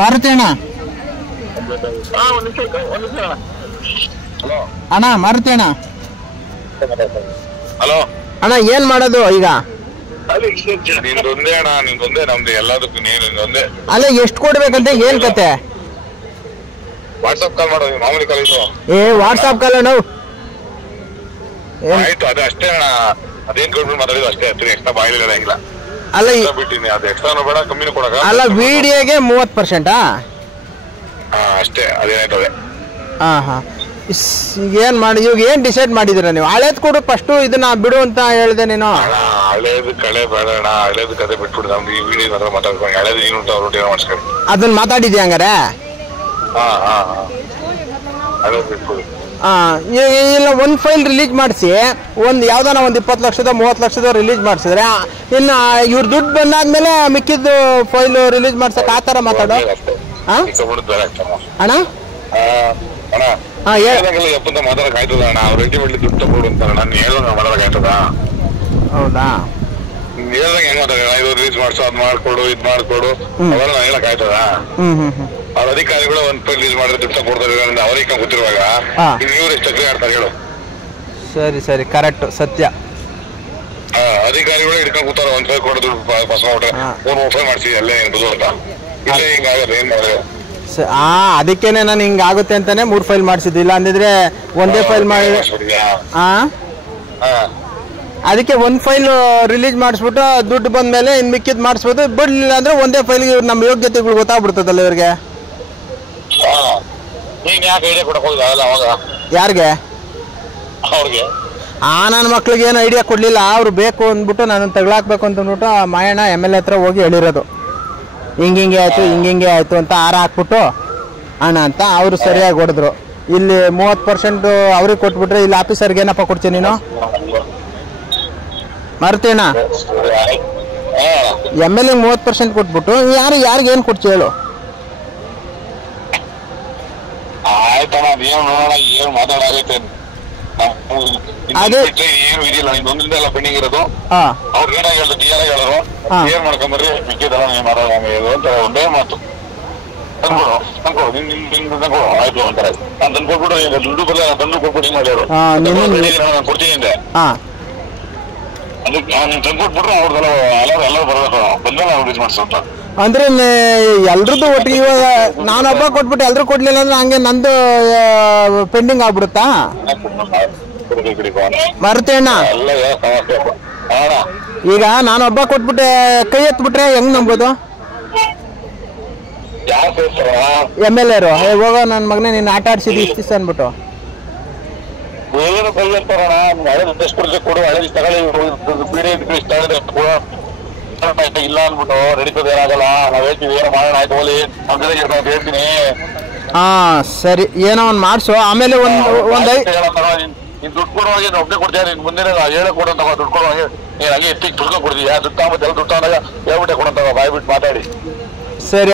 ಮಾರುತಿ ಅಣ್ಣ ಅಣ್ಣ ಮಾರುತಿ ಅಣ್ಣ ಹಲೋ ಅಣ್ಣ ಏನ್ ಮಾಡೋದು ಈಗ? ನಿಂದೊಂದೇ ಅಣ್ಣ, ನಿಂದೊಂದೇ, ನಮ್ದು ಎಲ್ಲದಕ್ಕೂ ನಿಂದೊಂದೇ. ಅಲ್ಲ ಎಷ್ಟು ಕೊಡ್ಬೇಕಂತ ಏನ್ ಕತೆ? ವಾಟ್ಸಪ್ ಕಾಲ್ ಮಾಡೋದು, ಮಾಮೂಲಿ ಕಾಲ್ ಇದು. ವಾಟ್ಸಪ್ ಕಾಲ್ ಅಣ್ಣ. ಆಯ್ತು, ಅದೇ ಅಷ್ಟೇ ಅಣ್ಣ. ಅದೇನ್ ಕೊಡ್ಬಿಟ್ಟು ಮಾತಾಡಿದ್ರು ಅಷ್ಟೇ. ಎಕ್ಸ್ಟ್ರಾ ಬಾಯಿಲಿಲ್ಲ ಇಲ್ಲ. ಅಲ್ಲ ಬಿಟ್ಟಿನಿ, ಅದು ಎಕ್ಸ್ಟ್ರಾನು ಬೇಡ, ಕಮ್ಮಿನೂ ಕೊಡಕ. ಅಲ್ಲ ವಿಡಿಯೋಗೆ 30%? ಅಷ್ಟೇ, ಅದೇನಾಯ್ತದೆ. ಹಾ ಏನ್ ಮಾಡಿ ಇವಾಗ ಏನ್ ಡಿಸೈಡ್ ಮಾಡಿದಿರ ನೀವು? ಹಳೇದ್ ಕೊಡು ಫಸ್ಟ್, ಇದನ್ನ ಬಿಡು ಅಂತ ಹೇಳಿದೆ ನೀನು. ಹಳೇದು ಕಳೆ ಬೇಡ ಅಣ್ಣ, ಹಳೇದು ಕತೆ ಬಿಟ್ಬಿಡು. ನಮ್ದು ಈ ವಿಡಿಯೋ ಮಾತ್ರ ಮಾತಾಡ್ಕೊಂಡು ಹಳೇದು ನೀನು ಅವ್ರು ಮಾಡಿಸ್ಕೊಂಡು ಅದನ್ನ ಮಾತಾಡಿದ್ಯಾ ಹಂಗಾರೆ? ಹಳೇದು ಬಿಟ್ಬಿಡು. ಇಲ್ಲ ಒಂದ್ ಫೈಲ್ ರಿಲೀಸ್ ಮಾಡಿಸಿ, ಒಂದ್ ಯಾವ್ದಾನ ಒಂದ್ 20 ಲಕ್ಷದ 30 ಲಕ್ಷದ ರಿಲೀಸ್ ಮಾಡಿಸಿದ್ರೆ ಇನ್ನು ಇವ್ರ ದುಡ್ಡು ಬಂದಾದ್ಮೇಲೆ ಮಿಕ್ಕಿದ್ದು ಫೈಲ್ ರಿಲೀಸ್ ಮಾಡ್ಸಕ್ ಆತರ ಮಾತಾಡೋ ಅಣ್ಣ. ಎಪ್ಪಂತ ಮಾತಾಡಕ್ ಆಯ್ತದ ಅಣ್ಣ, ಅವ್ರ ರೆಡಿಮೇಡ್ ದುಡ್ಡು ತಗೊಡು ಅಂತ ನಾನು ಹೇಳೋಣ ಮಾತಾಡಕ್ ಆಯ್ತದ? ಹೌದಾ? ಹೇಳ್ದಂಗೆ ಹೆಂಗ್ ಮಾತಾಡ, ಇದು ರಿಲೀಸ್ ಮಾಡ್ಸೋ, ಅದ್ ಮಾಡ್ಕೊಡು, ಇದ್ ಮಾಡ್ಕೊಡು, ಅವೆಲ್ಲ ನಾನು ಹೇಳಕ್ ಆಯ್ತದ? ಅವ್ರ ಅಧಿಕಾರಿಗಳು ಒಂದ್ ರಿಲೀಸ್ ಮಾಡಿದ್ರೆ ದುಡ್ಡು ಕೊಡ್ತಾರೆ, ಅವ್ರಿಗೆ ಗೊತ್ತಿರುವಾಗ ಇವ್ರು ಎಷ್ಟು ಚಕ್ರಿ ಆಡ್ತಾರೆ ಹೇಳು? ಸರಿ ಕರೆಕ್ಟ್, ಸತ್ಯ. ಅಧಿಕಾರಿಗಳು ಹಿಡ್ಕೊಂಡ್ ಕೂತಾರ, ಒಂದ್ ಫೈಲ್ ಕೊಡೋ ದುಡ್ಡು ಪಾಸ್ ಮಾಡ್ರೆ 3 ಫೈಲ್ ಮಾಡ್ಸಿ ಅಲ್ಲೇ ಏನ್ಬೋದು ಅಂತ. ಇಲ್ಲ ಹಿಂಗಾಗಲ್ಲ, ಏನ್ ಮಾಡಿದ್ರೆ ಅದಕ್ಕೇನೆ ನಾನು ಹಿಂಗ ಆಗುತ್ತೆ ಅಂತಾನೆ 3 ಫೈಲ್ ಮಾಡಿಸಿದ್ದಿಲ್ಲ, ಅಂದಿದ್ರೆ ಒಂದೇ ಫೈಲ್ ಮಾಡಿ. ಅದಕ್ಕೆ ಒಂದ್ ಫೈಲ್ ರಿಲೀಸ್ ಮಾಡಿಸ್ಬಿಟ್ಟು ದುಡ್ಡು ಬಂದ್ಮೇಲೆ ಇನ್ ಮಿಕ್ಕಿದ್ ಮಾಡಿಸ್ಬೋದು. ಬಿಡ್ಲಿಲ್ಲ ಅಂದ್ರೆ ಒಂದೇ ಫೈಲ್ ನಮ್ಮ ಯೋಗ್ಯತೆಗಳು ಗೊತ್ತಾಗ್ಬಿಡ್ತದಲ್ಲ ಇವ್ರಿಗೆ. ಯಾರಿಗೆ? ಅವ್ರಿಗೆ. ನನ್ನ ಮಕ್ಳಿಗೆ ಏನು ಐಡಿಯಾ ಕೊಡ್ಲಿಲ್ಲ. ಅವ್ರು ಬೇಕು ಅಂದ್ಬಿಟ್ಟು ನಾನು ತಗೊಳಾಕ್ಬೇಕು ಅಂತ ಅಂದ್ಬಿಟ್ಟು ಮಾಯಣ್ಣ MLA ಹತ್ರ ಹೋಗಿ ಹೇಳಿರೋದು, ಹಿಂಗಿಂಗೆ ಆಯ್ತು ಅಂತ ಹಾರ ಹಾಕ್ಬಿಟ್ಟು ಅಣ್ಣ ಅಂತ. ಅವರು ಸರಿಯಾಗಿ ಹೊಡೆದ್ರು. ಇಲ್ಲಿ 30% ಅವ್ರಿಗೆ ಕೊಟ್ಬಿಟ್ರೆ ಇಲ್ಲಿ ಆಫೀಸರ್ಗೆ ಏನಪ್ಪ ಕೊಡ್ತೀನಿ ನೀನು? ಮರ್ತೀಣ MLA 30% ಕೊಟ್ಬಿಟ್ಟು ಯಾರಿಗೆ ಏನು ಕೊಡ್ತಿ ಹೇಳು? ಆಯ್ತಣ್ಣ, ಏನು ನೋಡೋಣ, ಏನು ಮಾತಾಡಾಗೈತೆ. ಏನು ಇದಿಲ್ಲ, ಒಂದ್ರಿಂದ ಪೆಂಡಿಂಗ್ ಇರೋದು. ಅವ್ರು ಏನಾಗ ಹೇಳಿದ್ರು, DR ಹೇಳಿದ್ರು, ಏನ್ ಮಾಡ್ಕೊಂಬರ್ರಿ ಮಿಕ್ಕಿದಲ್ಲ ನೀವು ಮಾತಾಡೋದು ಅಂತ ಒಂದೇ ಮಾತು. ತಂದ್ಕೊಡು ಆಯ್ತು ಅಂತಾರೆ. ನಾನು ತಂದ್ಕೊಟ್ಬಿಟ್ಟು ದುಡ್ಡು ಬರಲ್ಲ, ತಂದು ಕೊಟ್ಬಿಟ್ಟು ಹಿಂಗ್ ಮಾಡ್ಯಾರು, ನಾನು ಕೊಡ್ತೀನಿ ಅಂದೆ. ಅದಕ್ಕೆ ನೀನ್ ತಂದ್ಕೊಟ್ಬಿಟ್ರೆ ಅವ್ರದೆಲ್ಲ ಎಲ್ಲರೂ ಬರಬೇಕು, ಬಂದ್ರೆ ನಾವು ರಿಲೀಸ್ ಮಾಡ್ಸೋ ಅಂತ. ಅಂದ್ರೆ ಎಲ್ರದ್ದು ಒಟ್ಟಿಗೆ ಇವಾಗ ನಾನೊಬ್ಬ ಕೊಟ್ಬಿಟ್ಟು ಎಲ್ರು ಕೊಡ್ಲಿಲ್ಲ ಅಂದ್ರೆ ಹಂಗೆ ನಂದು ಪೆಂಡಿಂಗ್ ಆಗ್ಬಿಡುತ್ತಾ? ಮರ್ತೇಣ್ಣ, ಈಗ ನಾನೊಬ್ಬ ಕೊಟ್ಬಿಟ್ಟೆ ಕೈ ಎತ್ಬಿಟ್ರೆ ಹೆಂಗ್ ನಂಬೋದು? MLA ಹೋಗೋ ನನ್ನ ಮಗನೇ ನೀನ್ ಆಟ ಆಡ್ಸಿದ್ ಇಷ್ಟ ಅನ್ಬಿಟ್ಟು ಏನು ಕೈ ಎತ್ತಾರಣ, ಹಳೆ ಕೊಡು, ಹಳೆ ತಗೊಳ್ಳಿ, ಇಲ್ಲ ಅನ್ಬಿಟ್ಟು ನಡೀತದೆ, ಏನಾಗಲ್ಲ, ನಾವ್ ಹೇಳ್ತೀವಿ ಏನೋ ಮಾಡೋಣ, ಆಯ್ತು ಹೋಲಿ ಅಂತ ಹೇಳ್ತೀನಿ. ಸರಿ, ಏನೋ ಒಂದ್ ಮಾಡ್ಸು. ಆಮೇಲೆ ನೀನ್ ದುಡ್ಡು ಕೊಡುವಾಗ ಒಬ್ಬನೇ ಕೊಡ್ತೀಯ, ನೀನ್ ಮುಂದಿನ ಹೇಳ ಕೊಡಂತ ದುಡ್ಡು ಕೊಡುವಾಗ ನೀನ್ ಹಂಗೆ ಎತ್ತಿಗೆ ದುಡ್ಡು ಕೊಡ್ತೀಯ, ದುಡ್ಡು ತಗೊಂಬತ್ತೆ, ದುಡ್ಡು ತಗೊಂಡಾಗ ಹೇಳ್ಬಿಟ್ಟೆ ಕೊಡಂತ ಬಾಯ್ ಬಿಟ್ಟು ಮಾತಾಡಿ. ಸರಿ.